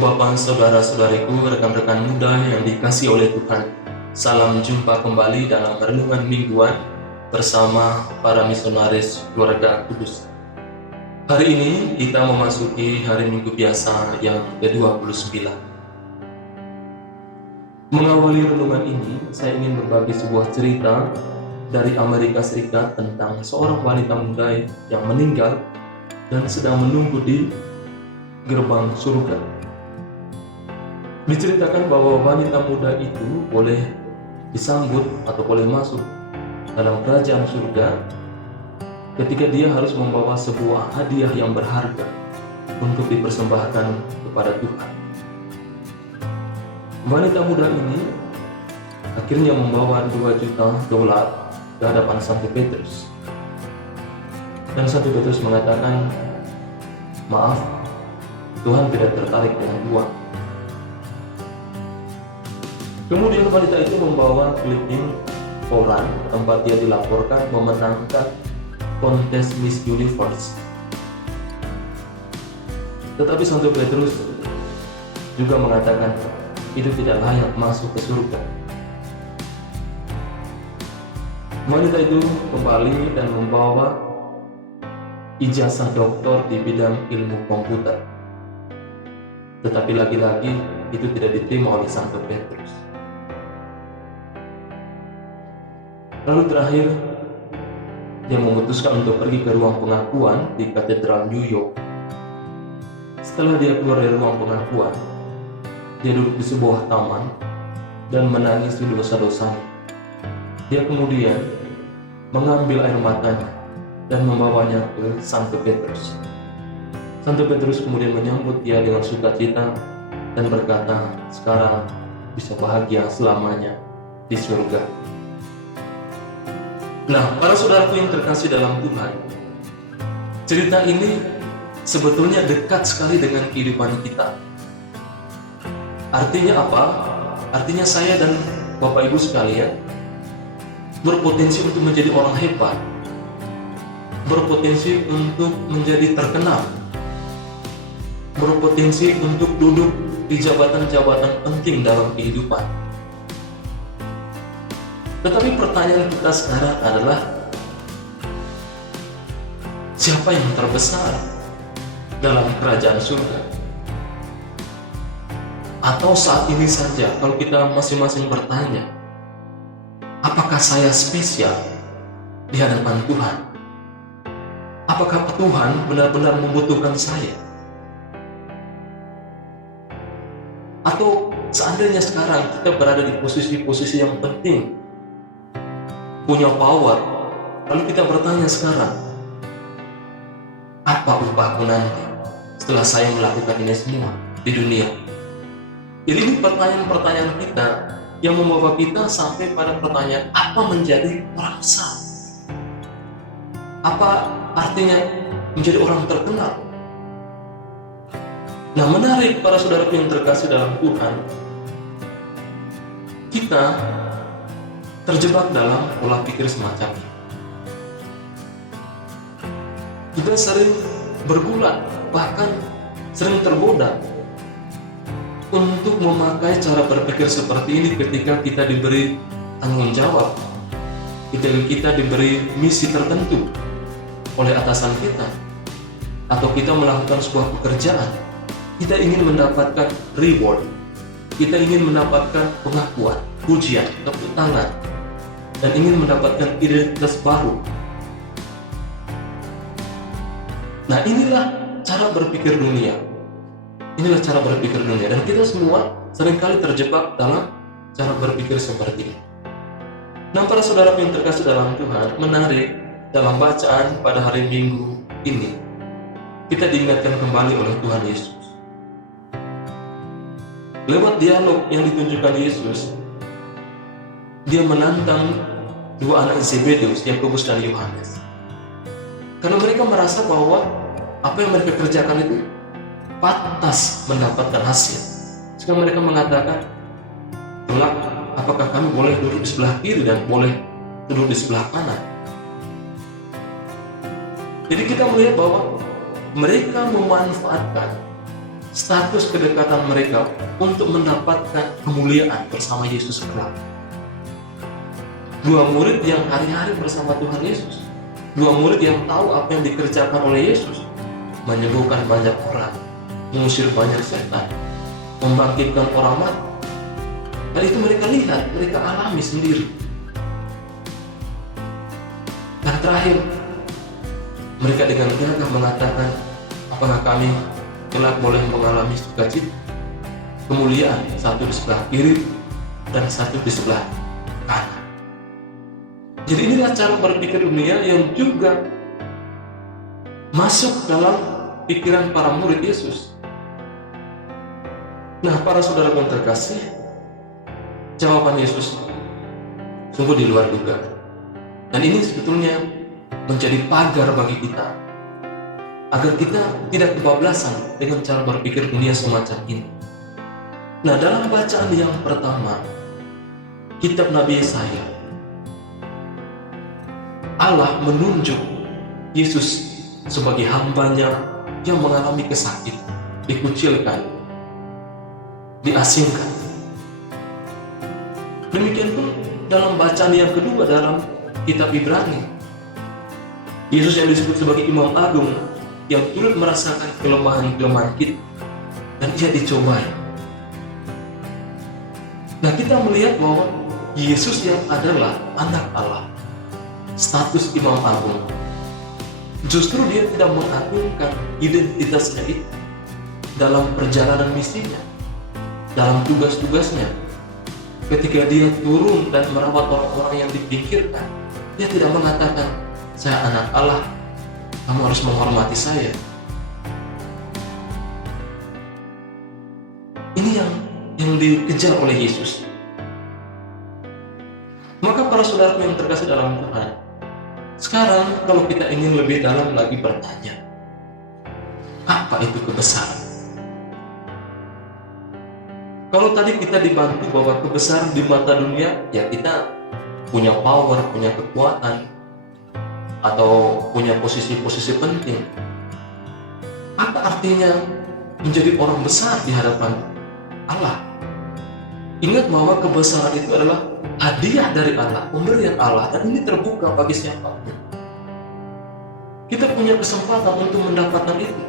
Bapak, saudara-saudariku, rekan-rekan muda yang dikasihi oleh Tuhan, salam jumpa kembali dalam renungan mingguan bersama para misionaris keluarga kudus. Hari ini kita memasuki hari Minggu biasa yang ke-29. Mengawali renungan ini, saya ingin berbagi sebuah cerita dari Amerika Serikat tentang seorang wanita muda yang meninggal dan sedang menunggu di gerbang surga. Diceritakan bahwa wanita muda itu boleh disambut atau boleh masuk dalam kerajaan surga ketika dia harus membawa sebuah hadiah yang berharga untuk dipersembahkan kepada Tuhan. Wanita muda ini akhirnya membawa $2 juta ke hadapan Santo Petrus. Dan Santo Petrus mengatakan, "Maaf, Tuhan tidak tertarik dengan uang." Kemudian wanita itu membawa clipping koran tempat dia dilaporkan memenangkan kontes Miss Universe. Tetapi Santo Petrus juga mengatakan itu tidak layak masuk ke surga. Wanita itu kembali dan membawa ijazah doktor di bidang ilmu komputer. Tetapi lagi-lagi itu tidak diterima oleh Santo Petrus. Lalu terakhir, dia memutuskan untuk pergi ke ruang pengakuan di Katedral New York. Setelah dia keluar dari ruang pengakuan, dia duduk di sebuah taman dan menangis di dosa-dosanya. Dia kemudian mengambil air matanya dan membawanya ke Santo Petrus. Santo Petrus kemudian menyambut dia dengan sukacita dan berkata, "Sekarang bisa bahagia selamanya di surga." Nah, para saudaraku yang terkasih dalam Tuhan, cerita ini sebetulnya dekat sekali dengan kehidupan kita. Artinya apa? Artinya saya dan Bapak Ibu sekalian berpotensi untuk menjadi orang hebat, berpotensi untuk menjadi terkenal, berpotensi untuk duduk di jabatan-jabatan penting dalam kehidupan. Tetapi pertanyaan kita sekarang adalah, siapa yang terbesar dalam kerajaan surga? Atau saat ini saja kalau kita masing-masing bertanya, apakah saya spesial di hadapan Tuhan? Apakah Tuhan benar-benar membutuhkan saya? Atau seandainya sekarang kita berada di posisi-posisi yang penting, punya power, lalu kita bertanya sekarang, apa upahku nanti setelah saya melakukan ini semua di dunia? Jadi ini pertanyaan-pertanyaan kita yang membawa kita sampai pada pertanyaan, apa menjadi orang besar? Apa artinya menjadi orang terkenal? Nah, menarik para saudaraku yang terkasih dalam Tuhan, kita terjebak dalam pola pikir semacam ini. Kita sering bergulat, bahkan sering tergoda untuk memakai cara berpikir seperti ini ketika kita diberi tanggung jawab, ketika kita diberi misi tertentu oleh atasan kita, atau kita melakukan sebuah pekerjaan. Kita ingin mendapatkan reward, kita ingin mendapatkan pengakuan, pujian, tepuk tangan, dan ingin mendapatkan identitas baru. Nah, inilah cara berpikir dunia. Inilah cara berpikir dunia, dan kita semua seringkali terjebak dalam cara berpikir seperti ini. Nah, para saudara yang terkasih dalam Tuhan, menarik dalam bacaan pada hari Minggu ini, kita diingatkan kembali oleh Tuhan Yesus. Lewat dialog yang ditunjukkan Yesus, dia menantang dua anak Zebedeus, Yakobus dan Yohanes. Karena mereka merasa bahwa apa yang mereka kerjakan itu pantas mendapatkan hasil. Sehingga mereka mengatakan, "Kelak, apakah kami boleh duduk di sebelah kiri dan boleh duduk di sebelah kanan?" Jadi kita melihat bahwa mereka memanfaatkan status kedekatan mereka untuk mendapatkan kemuliaan bersama Yesus kelak. Dua murid yang hari-hari bersama Tuhan Yesus, dua murid yang tahu apa yang dikerjakan oleh Yesus, menyembuhkan banyak orang, mengusir banyak setan, membangkitkan orang mati. Dan itu mereka lihat, mereka alami sendiri. Dan terakhir, mereka dengan gagah mengatakan, apakah kami kelak boleh mengalami sukacita, kemuliaan, satu di sebelah kiri dan satu di sebelah kanan. Jadi inilah cara berpikir dunia yang juga masuk dalam pikiran para murid Yesus. Nah, para saudara yang terkasih, jawaban Yesus sungguh di luar dugaan. Dan ini sebetulnya menjadi pagar bagi kita, agar kita tidak kebablasan dengan cara berpikir dunia semacam ini. Nah, dalam bacaan yang pertama, kitab Nabi Yesaya, Allah menunjuk Yesus sebagai hambanya yang mengalami kesakitan, dikucilkan, diasingkan. Demikian pun dalam bacaan yang kedua dalam kitab Ibrani, Yesus yang disebut sebagai Imam Agung yang turut merasakan kelemahan-kelemahan kita dan ia dicobai. Nah, kita melihat bahwa Yesus yang adalah anak Allah, status Imam Agung, justru dia tidak mengagungkan identitasnya itu dalam perjalanan misinya, dalam tugas-tugasnya. Ketika dia turun dan merawat orang-orang yang dipinggirkan, dia tidak mengatakan, saya anak Allah, kamu harus menghormati saya. Ini yang dikejar oleh Yesus. Maka para saudaraku yang terkasih dalam Tuhan, sekarang kalau kita ingin lebih dalam lagi bertanya, apa itu kebesaran? Kalau tadi kita dibantu bahwa kebesaran di mata dunia, ya kita punya power, punya kekuatan, atau punya posisi-posisi penting. Apa artinya menjadi orang besar di hadapan Allah? Ingat bahwa kebesaran itu adalah hadiah dari Allah, pemberian Allah, dan ini terbuka bagi siapapun. Kita punya kesempatan untuk mendapatkan itu,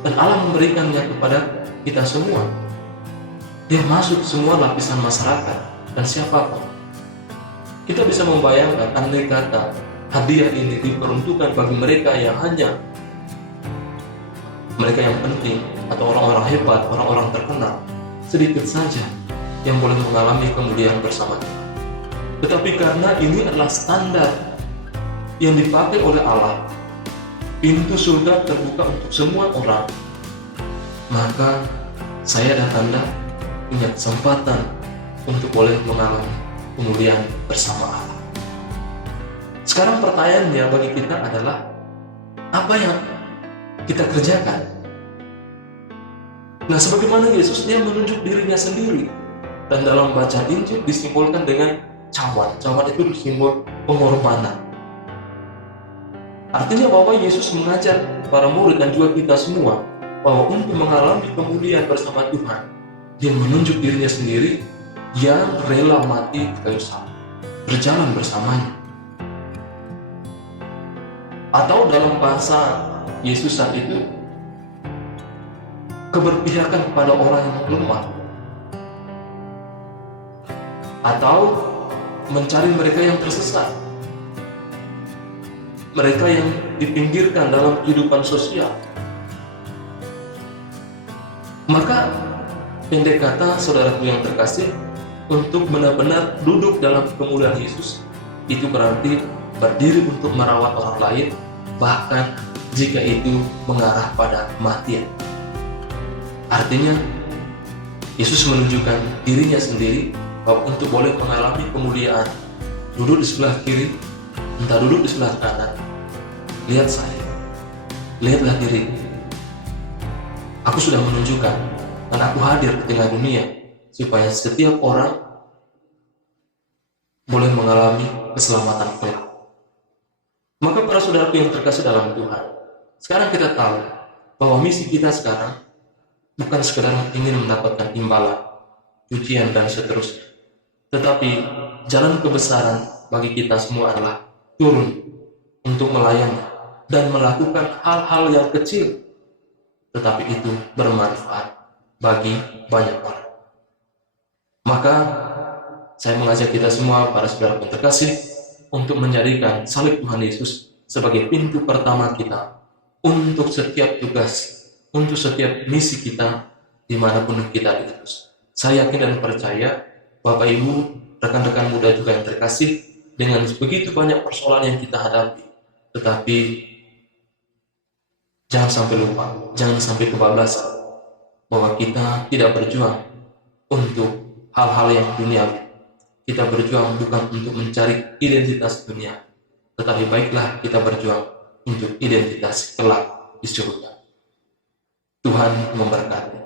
dan Allah memberikannya kepada kita semua. Dia masuk semua lapisan masyarakat dan siapapun. Kita bisa membayangkan andai kata hadiah ini diperuntukkan bagi mereka yang hanya mereka yang penting atau orang-orang hebat, orang-orang terkenal, sedikit saja yang boleh mengalami kemuliaan bersama Tuhan. Tetapi karena ini adalah standar yang dipakai oleh Allah, pintu surga terbuka untuk semua orang, maka saya dan Anda punya kesempatan untuk boleh mengalami kemuliaan bersama Allah. Sekarang pertanyaannya bagi kita adalah, apa yang kita kerjakan? Nah, sebagaimana Yesus, dia menunjuk dirinya sendiri. Dan dalam bacaan Injil disimbolkan dengan cawan. Cawan itu simbol pengorbanan. Artinya bahwa Yesus mengajar para murid dan juga kita semua bahwa untuk mengalami kemuliaan bersama Tuhan, dia menunjuk dirinya sendiri yang rela mati di kayu salib, berjalan bersamanya. Atau dalam bahasa Yesus saat itu, keberpihakan kepada orang yang lemah, atau mencari mereka yang tersesat, mereka yang dipinggirkan dalam kehidupan sosial. Maka pendek kata, saudaraku yang terkasih, untuk benar-benar duduk dalam kemuliaan Yesus, itu berarti berdiri untuk merawat orang lain, bahkan jika itu mengarah pada kematian. Artinya, Yesus menunjukkan dirinya sendiri bahwa untuk boleh mengalami kemuliaan, duduk di sebelah kiri, entah duduk di sebelah kanan, lihat saya, lihatlah diriku. Aku sudah menunjukkan dan aku hadir di tengah dunia supaya setiap orang boleh mengalami keselamatan kelak. Maka para saudaraku yang terkasih dalam Tuhan, sekarang kita tahu bahwa misi kita sekarang bukan sekedar ingin mendapatkan imbalan, pujian, dan seterusnya. Tetapi jalan kebesaran bagi kita semua adalah turun untuk melayani dan melakukan hal-hal yang kecil, tetapi itu bermanfaat bagi banyak orang. Maka saya mengajak kita semua, para saudara terkasih, untuk menjadikan salib Tuhan Yesus sebagai pintu pertama kita untuk setiap tugas, untuk setiap misi kita dimanapun kita diutus. Saya yakin dan percaya, Bapak Ibu, rekan-rekan muda juga yang terkasih, dengan begitu banyak persoalan yang kita hadapi, tetapi jangan sampai lupa, jangan sampai kebablasan, bahwa kita tidak berjuang untuk hal-hal yang duniawi. Kita berjuang bukan untuk mencari identitas dunia, tetapi baiklah kita berjuang untuk identitas kelak di surga. Tuhan memberkati.